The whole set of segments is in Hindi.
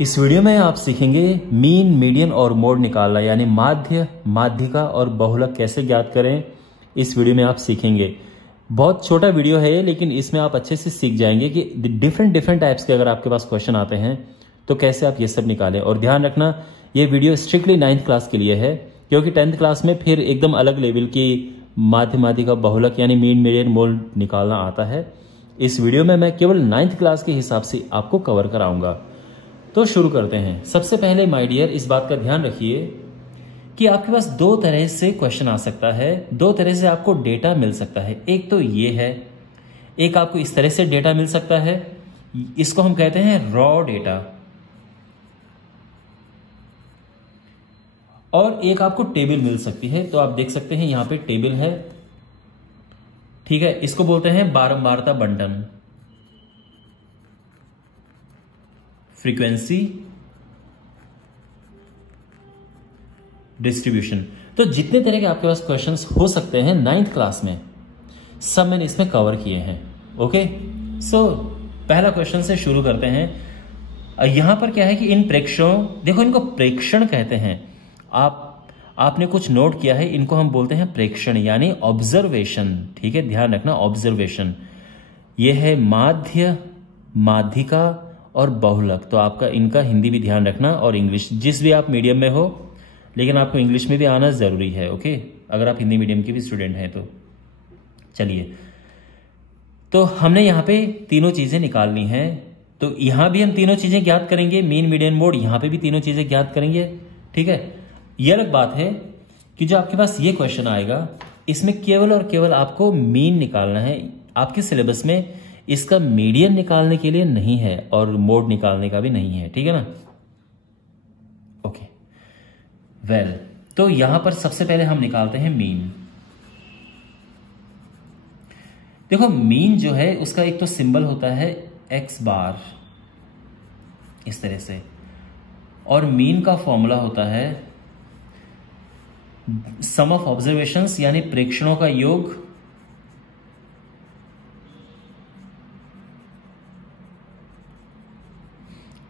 इस वीडियो में आप सीखेंगे मीन, मीडियन और मोड निकालना, यानी माध्य, माध्यिका और बहुलक कैसे ज्ञात करें। इस वीडियो में आप सीखेंगे। बहुत छोटा वीडियो है लेकिन इसमें आप अच्छे से सीख जाएंगे कि डिफरेंट टाइप्स के अगर आपके पास क्वेश्चन आते हैं तो कैसे आप ये सब निकालें। और ध्यान रखना ये वीडियो स्ट्रिक्टली 9th क्लास के लिए है, क्योंकि 10th क्लास में फिर एकदम अलग लेवल की माध्य, माध्यिका, बहुलक यानी मीन, मीडियन, मोड निकालना आता है। इस वीडियो में मैं केवल 9th क्लास के हिसाब से आपको कवर कराऊंगा। तो शुरू करते हैं। सबसे पहले माय डियर, इस बात का ध्यान रखिए कि आपके पास दो तरह से क्वेश्चन आ सकता है, दो तरह से आपको डेटा मिल सकता है। एक तो ये है, एक आपको इस तरह से डेटा मिल सकता है, इसको हम कहते हैं रॉ डेटा, और एक आपको टेबल मिल सकती है। तो आप देख सकते हैं यहां पे टेबल है, ठीक है। इसको बोलते हैं बारंबारता बंटन, फ्रीक्वेंसी डिस्ट्रीब्यूशन। तो जितने तरह के आपके पास क्वेश्चंस हो सकते हैं 9th क्लास में, सब मैंने इसमें कवर किए हैं। ओके, सो पहला क्वेश्चन से शुरू करते हैं। यहां पर क्या है कि इन प्रेक्षणों, देखो इनको प्रेक्षण कहते हैं। आपने कुछ नोट किया है, इनको हम बोलते हैं प्रेक्षण यानी ऑब्जर्वेशन, ठीक है। ध्यान रखना, ऑब्जर्वेशन। यह है माध्य, माध्यिका और बहुलक। तो आपका इनका हिंदी भी ध्यान रखना और इंग्लिश, जिस भी आप मीडियम में हो, लेकिन आपको इंग्लिश में भी आना जरूरी है। ओके, अगर आप हिंदी मीडियम के भी स्टूडेंट हैं तो। चलिए, तो हमने यहाँ पे तीनों चीजें निकालनी है। तो यहां भी हम तीनों चीजें ज्ञात करेंगे, मीन, मीडियन, मोड। यहां पे भी तीनों चीजें ज्ञात करेंगे, ठीक है। यह अलग बात है कि जो आपके पास ये क्वेश्चन आएगा, इसमें केवल और केवल आपको मीन निकालना है। आपके सिलेबस में इसका मीडियन निकालने के लिए नहीं है और मोड निकालने का भी नहीं है, ठीक है ना। ओके, वेल, तो यहां पर सबसे पहले हम निकालते हैं मीन। देखो मीन जो है उसका एक तो सिंबल होता है x बार, इस तरह से, और मीन का फॉर्मूला होता है सम ऑफ ऑब्जर्वेशंस यानी प्रेक्षणों का योग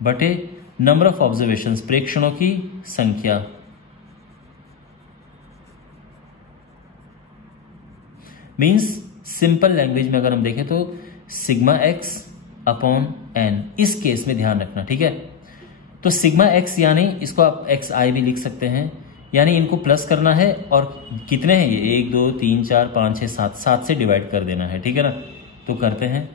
बटे नंबर ऑफ ऑब्जर्वेशंस, प्रेक्षणों की संख्या। मीन्स सिंपल लैंग्वेज में अगर हम देखें तो सिग्मा एक्स अपॉन एन, इस केस में ध्यान रखना, ठीक है। तो सिग्मा एक्स यानी इसको आप एक्स आई भी लिख सकते हैं, यानी इनको प्लस करना है। और कितने हैं ये, 1 2 3 4 5 6 7, 7 से डिवाइड कर देना है, ठीक है ना। तो करते हैं,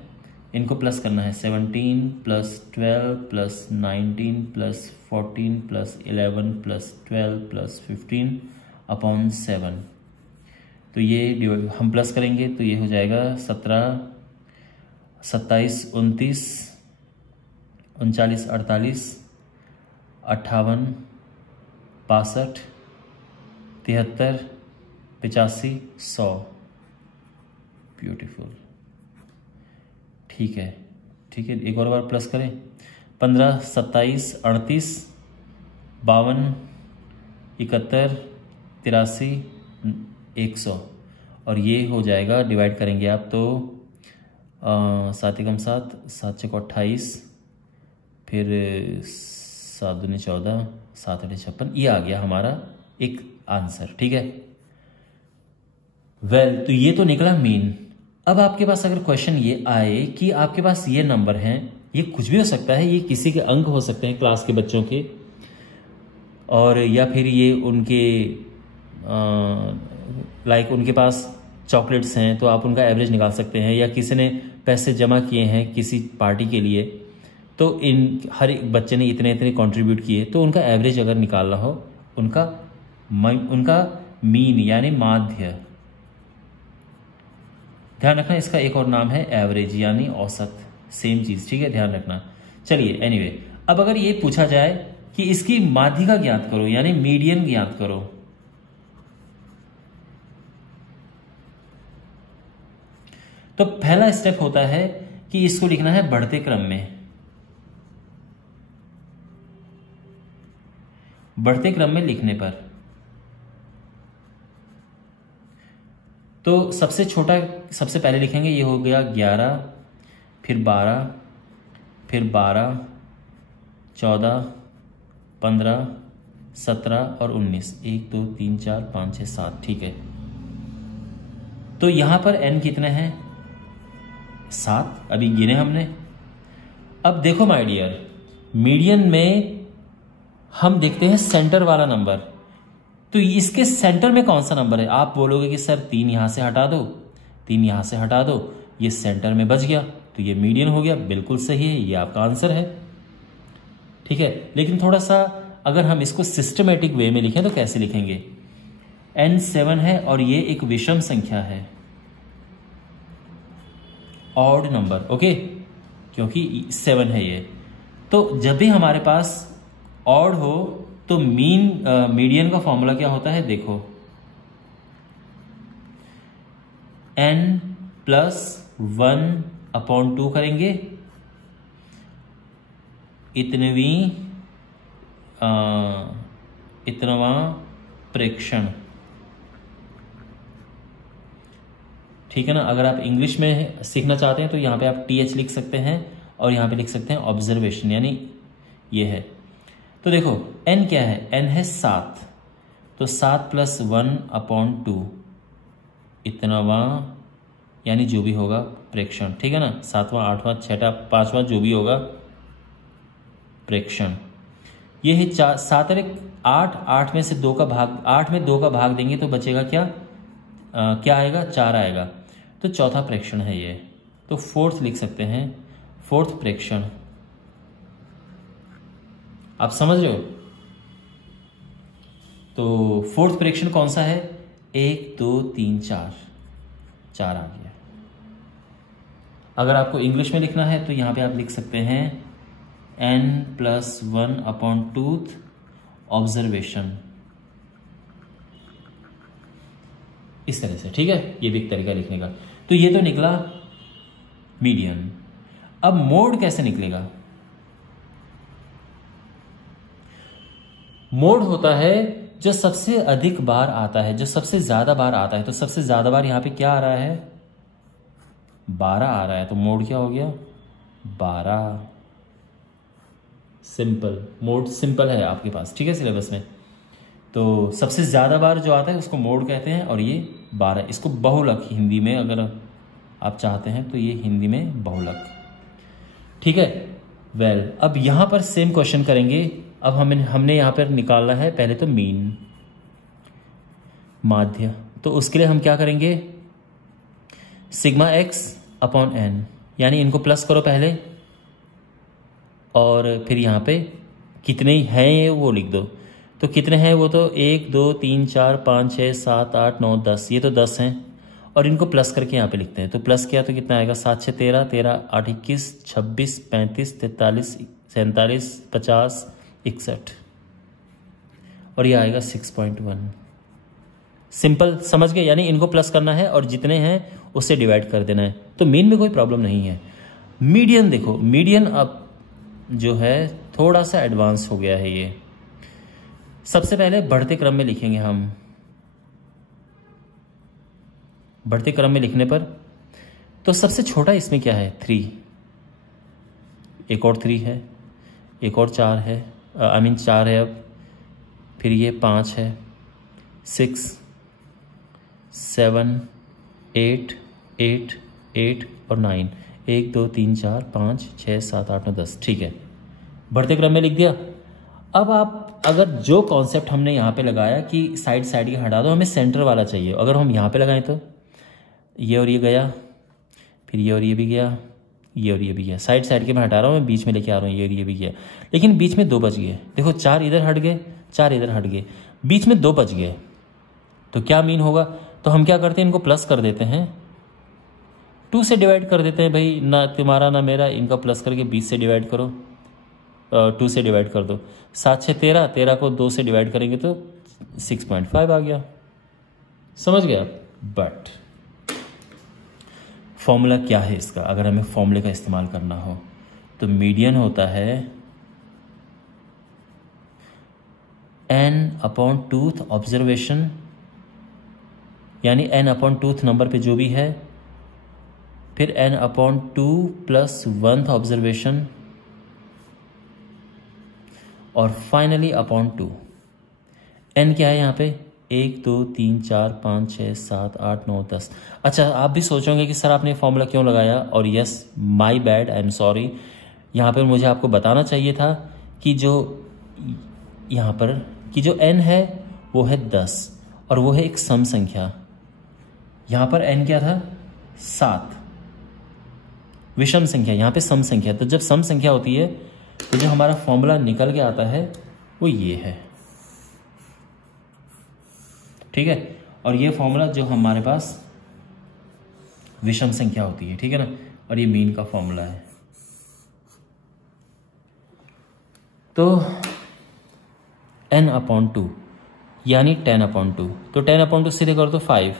इनको प्लस करना है। 17 plus 12 plus 19 plus 14 plus 11 plus 12 plus 15 upon 7। तो ये हम प्लस करेंगे तो ये हो जाएगा 17, 27, 29, 39, 48, 58, 62, 73, 85, 100। ब्यूटीफुल, ठीक है, ठीक है। एक और बार प्लस करें, 15, 27, 38, 52, 71, 83, 100। और ये हो जाएगा, डिवाइड करेंगे आप तो 7 एकम 7, 7 छक 28, फिर 7 दूनी 14, 7 अठे 56। ये आ गया हमारा एक आंसर, ठीक है। वेल, तो ये तो निकला मीन। अब आपके पास अगर क्वेश्चन ये आए कि आपके पास ये नंबर हैं, ये कुछ भी हो सकता है, ये किसी के अंक हो सकते हैं क्लास के बच्चों के, और या फिर ये उनके लाइक उनके पास चॉकलेट्स हैं तो आप उनका एवरेज निकाल सकते हैं, या किसी ने पैसे जमा किए हैं किसी पार्टी के लिए, तो इन हर एक बच्चे ने इतने इतने कंट्रीब्यूट किए, तो उनका एवरेज अगर निकालना हो, उनका मीन यानी माध्य। ध्यान रखना, इसका एक और नाम है एवरेज यानी औसत, सेम चीज, ठीक है, ध्यान रखना। चलिए, एनीवे, अब अगर ये पूछा जाए कि इसकी माध्यिका ज्ञात करो यानी मीडियन ज्ञात करो, तो पहला स्टेप होता है कि इसको लिखना है बढ़ते क्रम में। बढ़ते क्रम में लिखने पर तो सबसे छोटा सबसे पहले लिखेंगे, ये हो गया 11, फिर 12, फिर 12, 14, 15, 17 और 19, 1 2 3 4 5 6 7, ठीक है। तो यहां पर n कितने हैं? 7, अभी गिने हमने। अब देखो माय डियर, मीडियन में हम देखते हैं सेंटर वाला नंबर, तो इसके सेंटर में कौन सा नंबर है? आप बोलोगे कि सर 3 यहां से हटा दो, 3 यहां से हटा दो, ये सेंटर में बच गया तो ये मीडियन हो गया। बिल्कुल सही है, ये आपका आंसर है, ठीक है। लेकिन थोड़ा सा अगर हम इसको सिस्टमेटिक वे में लिखें तो कैसे लिखेंगे? n 7 है और ये एक विषम संख्या है, ऑड नंबर, ओके, क्योंकि 7 है ये। तो जब भी हमारे पास ऑड हो तो मीडियन का फॉर्मूला क्या होता है? देखो, n + 1/2 करेंगे, इतनवां प्रेक्षण, ठीक है ना। अगर आप इंग्लिश में सीखना चाहते हैं तो यहाँ पे आप TH लिख सकते हैं और यहाँ पे लिख सकते हैं ऑब्जर्वेशन, यानी ये है। तो देखो n क्या है? n है 7, तो 7 + 1/2, इतनवां, यानी जो भी होगा प्रेक्षण, ठीक है ना। 7वां, 8वां, 6वां, 5वां जो भी होगा प्रेक्षण। ये है 7 और 8, 8 में से 2 का भाग, 8 में 2 का भाग देंगे तो बचेगा क्या? क्या आएगा? 4 आएगा, तो चौथा प्रेक्षण है ये। तो 4th लिख सकते हैं, 4th प्रेक्षण। आप समझ रहे हो? तो 4th प्रेक्षण कौन सा है? 1 2 3 4, 4 आ गया। अगर आपको इंग्लिश में लिखना है तो यहां पे आप लिख सकते हैं n + 1/2 ऑब्जर्वेशन, इस तरह से, ठीक है। ये भी एक तरीका लिखने का। तो ये तो निकला मीडियन। अब मोड कैसे निकलेगा? मोड होता है जो सबसे अधिक बार आता है, जो सबसे ज्यादा बार आता है। तो सबसे ज्यादा बार यहां पे क्या आ रहा है? 12 आ रहा है, तो मोड क्या हो गया? 12। सिंपल, मोड सिंपल है आपके पास, ठीक है, सिलेबस में। तो सबसे ज्यादा बार जो आता है उसको मोड कहते हैं, और ये 12, इसको बहुलक हिंदी में अगर आप चाहते हैं तो ये हिंदी में बहुलक, ठीक है। वेल, अब यहां पर सेम क्वेश्चन करेंगे। अब हमने यहां पर निकालना है पहले तो मीन, माध्य। तो उसके लिए हम क्या करेंगे? σx/n, यानी इनको प्लस करो पहले, और फिर यहाँ पे कितने हैं ये वो लिख दो। तो कितने हैं वो? तो 1 2 3 4 5 6 7 8 9 10, ये तो 10 हैं, और इनको प्लस करके यहाँ पे लिखते हैं। तो प्लस किया तो कितना आएगा? 7 6 13, 13 8 21, 26 35 43 47 50 61, और ये आएगा 6.1। सिंपल, समझ गए? यानी इनको प्लस करना है और जितने हैं उससे डिवाइड कर देना है। तो मीन में कोई प्रॉब्लम नहीं है। मीडियन देखो, मीडियन अब जो है थोड़ा सा एडवांस हो गया है। ये सबसे पहले बढ़ते क्रम में लिखेंगे हम। बढ़ते क्रम में लिखने पर तो सबसे छोटा इसमें क्या है? 3, एक और 3 है, एक और 4 है, 4 है। अब फिर ये 5 है, 6 7 8 8 8 और 9, 1 2 3 4 5 6 7 8 9 10, ठीक है। बढ़ते क्रम में लिख दिया। अब आप अगर जो कॉन्सेप्ट हमने यहाँ पे लगाया कि साइड साइड के हटा दो, हमें सेंटर वाला चाहिए। अगर हम यहाँ पे लगाएं तो ये और ये गया, फिर ये और ये भी गया, ये और ये भी गया। साइड साइड के मैं हटा रहा हूँ, मैं बीच में लेके आ रहा हूँ, ये और ये भी गया। लेकिन बीच में 2 बच गए। देखो 4 इधर हट गए, 4 इधर हट गए, बीच में 2 बच गए। तो क्या मीन होगा? तो हम क्या करते हैं, इनको प्लस कर देते हैं, 2 से डिवाइड कर देते हैं। भाई ना तुम्हारा ना मेरा, इनका प्लस करके 20 से डिवाइड करो, 2 से डिवाइड कर दो। 7 6 13, 13 को 2 से डिवाइड करेंगे तो 6.5 आ गया। समझ गया? बट फॉर्मूला क्या है इसका? अगर हमें फॉर्मूले का इस्तेमाल करना हो तो मीडियन होता है n/2th ऑब्जर्वेशन, यानी n/2th नंबर पे जो भी है, फिर n/2 + 1th ऑब्जर्वेशन, और फाइनली अपॉन 2। n क्या है यहाँ पे? 1 2 3 4 5 6 7 8 9 10। अच्छा, आप भी सोचोगे कि सर आपने फॉर्मूला क्यों लगाया, और yes, my bad, I am sorry. यहाँ पर मुझे आपको बताना चाहिए था कि जो यहाँ पर कि जो n है वो है 10 और वो है एक सम संख्या। यहाँ पर n क्या था? 7, विषम संख्या, यहाँ पे सम संख्या। तो जब सम संख्या होती है तो जो हमारा फॉर्मूला निकल के आता है वो ये है, ठीक है। और ये फॉर्मूला जो हमारे पास विषम संख्या होती है, ठीक है ना, और ये मीन का फॉर्मूला है। तो n/2 यानी 10/2, तो 10/2 सीधे कर दो 5,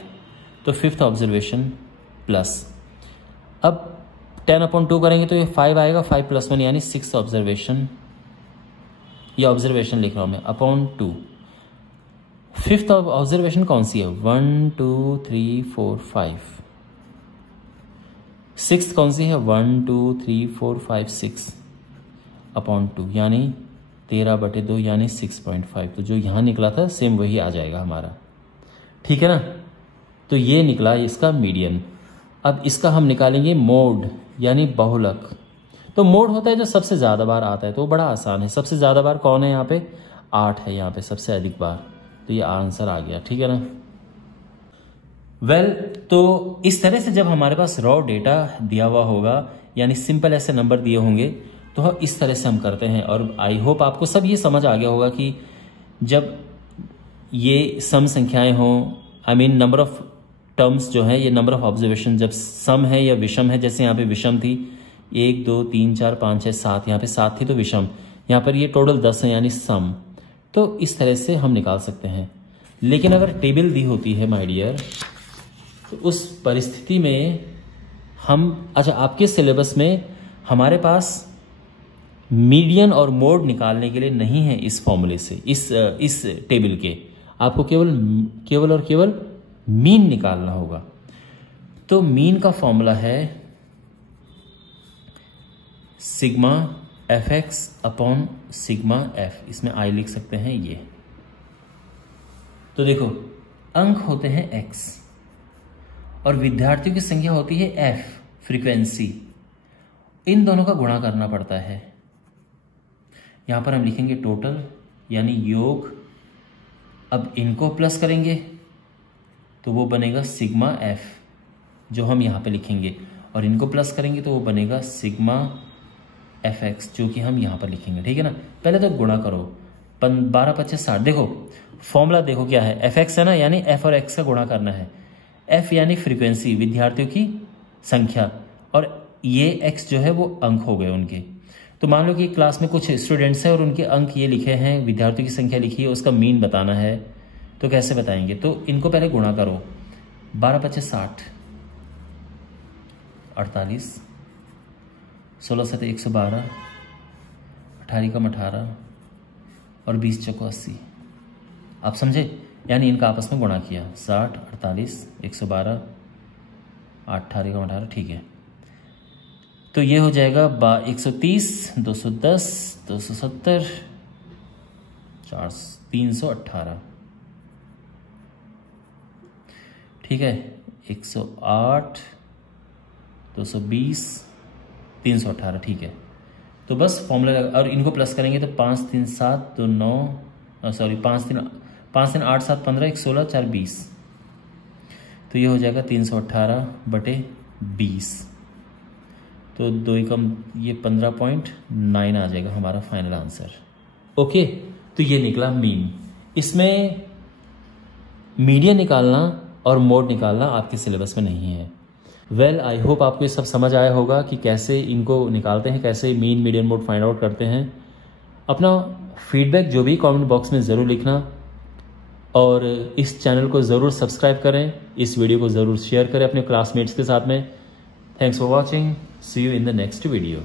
तो 5th ऑब्जर्वेशन प्लस। अब 10/2 करेंगे तो ये 5 आएगा, 5 + 1 यानी 6th ऑब्जर्वेशन, ये ऑब्जर्वेशन लिख रहा हूं मैं, अपॉन 2। 5th ऑब्जर्वेशन कौन सी है? 1 2 3 4 5। 6th कौन सी है? 1 2 3 4 5 6 अपॉन 2 यानी 13/2 यानी 6.5। तो जो यहाँ निकला था सेम वही आ जाएगा हमारा, ठीक है ना। तो ये निकला इसका मीडियन। अब इसका हम निकालेंगे मोड यानी बहुलक। तो मोड होता है जो सबसे ज़्यादा बार आता है, तो वो बड़ा आसान है। सबसे ज़्यादा बार कौन है यहाँ पे? 8 है यहाँ पे सबसे अधिक बार, तो ये आंसर आ गया, ठीक है ना। वेल, तो इस तरह से जब हमारे पास रॉ डेटा दिया हुआ होगा यानी सिंपल ऐसे नंबर दिए होंगे तो इस तरह से हम करते हैं। और आई होप आपको सब ये समझ आ गया होगा कि जब ये सम संख्याएं हों, I mean number of terms जो है, ये नंबर ऑफ ऑब्जर्वेशन जब सम है या विषम है, जैसे यहाँ पे विषम थी 1 2 3 4 5 6 7, यहाँ पे 7 थी तो विषम, यहाँ पर ये टोटल 10 है यानी सम। तो इस तरह से हम निकाल सकते हैं। लेकिन अगर टेबल दी होती है माय डियर, तो उस परिस्थिति में हम, अच्छा आपके सिलेबस में हमारे पास मीडियन और मोड निकालने के लिए नहीं है इस फॉर्मूले से, इस टेबल के, आपको केवल मीन निकालना होगा। तो मीन का फॉर्मूला है sigma fx upon sigma f, इसमें I लिख सकते हैं ये। तो देखो, अंक होते हैं x और विद्यार्थियों की संख्या होती है f, फ्रीक्वेंसी। इन दोनों का गुणा करना पड़ता है। यहां पर हम लिखेंगे टोटल यानी योग। अब इनको प्लस करेंगे तो वो बनेगा सिग्मा f, जो हम यहाँ पे लिखेंगे, और इनको प्लस करेंगे तो वो बनेगा सिग्मा fx, जो कि हम यहाँ पर लिखेंगे, ठीक है ना। पहले तो गुणा करो, 12 25 60। देखो फॉर्मूला देखो क्या है, fx है ना, यानी f और x का गुणा करना है। f यानी फ्रीक्वेंसी, विद्यार्थियों की संख्या, और ये x जो है वो अंक हो गए उनके। तो मान लो कि क्लास में कुछ स्टूडेंट्स हैं और उनके अंक ये लिखे हैं, विद्यार्थियों की संख्या लिखी है, उसका मीन बताना है, तो कैसे बताएंगे? तो इनको पहले गुणा करो, 12 25 60, 48, 16 7 112, 18 कम 18 और 20 चौको 80। आप समझे? यानी इनका आपस में गुणा किया, 60 48 112 18 कम 18, ठीक है। तो ये हो जाएगा 130 210 270 318, ठीक है। 108 220 318, ठीक है। तो बस फॉर्मूला, और इनको प्लस करेंगे तो 5 3 7 2 9, सॉरी 5 3 8 7 15 1 16 4 20। तो ये हो जाएगा 318/20। तो 2 एकम ये 15.9 आ जाएगा हमारा फाइनल आंसर। ओके, तो ये निकला मीन। इसमें मीडियन निकालना और मोड निकालना आपके सिलेबस में नहीं है। वेल, आई होप आपको ये सब समझ आया होगा कि कैसे इनको निकालते हैं, कैसे mean median mode find out करते हैं। अपना फीडबैक जो भी कमेंट बॉक्स में ज़रूर लिखना, और इस चैनल को ज़रूर सब्सक्राइब करें, इस वीडियो को ज़रूर शेयर करें अपने क्लासमेट्स के साथ में। Thanks for watching, see you in the next video.